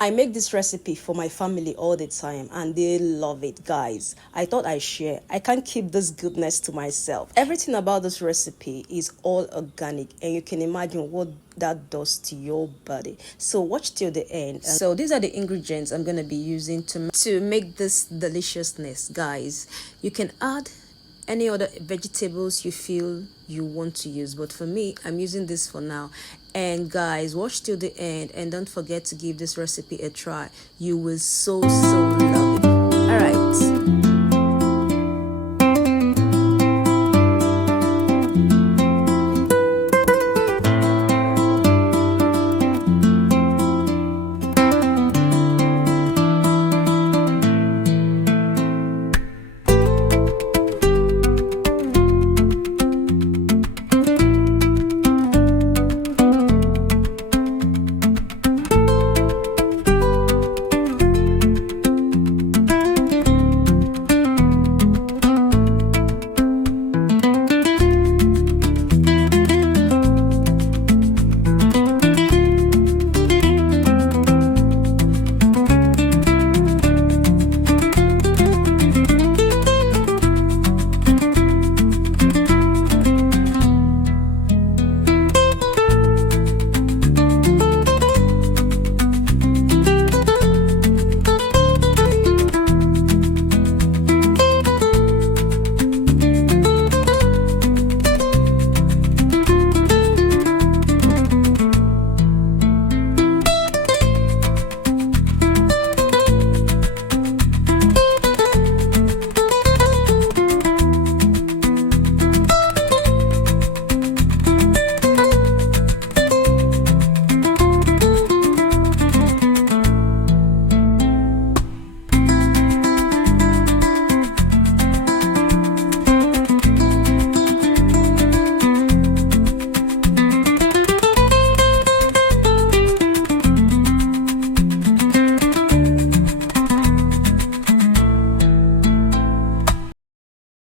I make this recipe for my family all the time and they love it, guys. I thought I'd share. I can't keep this goodness to myself. Everything about this recipe is all organic and you can imagine what that does to your body. So watch till the end. So these are the ingredients I'm going to be using to make this deliciousness, guys. You can add any other vegetables you feel you want to use, but for me, I'm using this for now. And guys, watch till the end and don't forget to give this recipe a try. You will so love it. All right,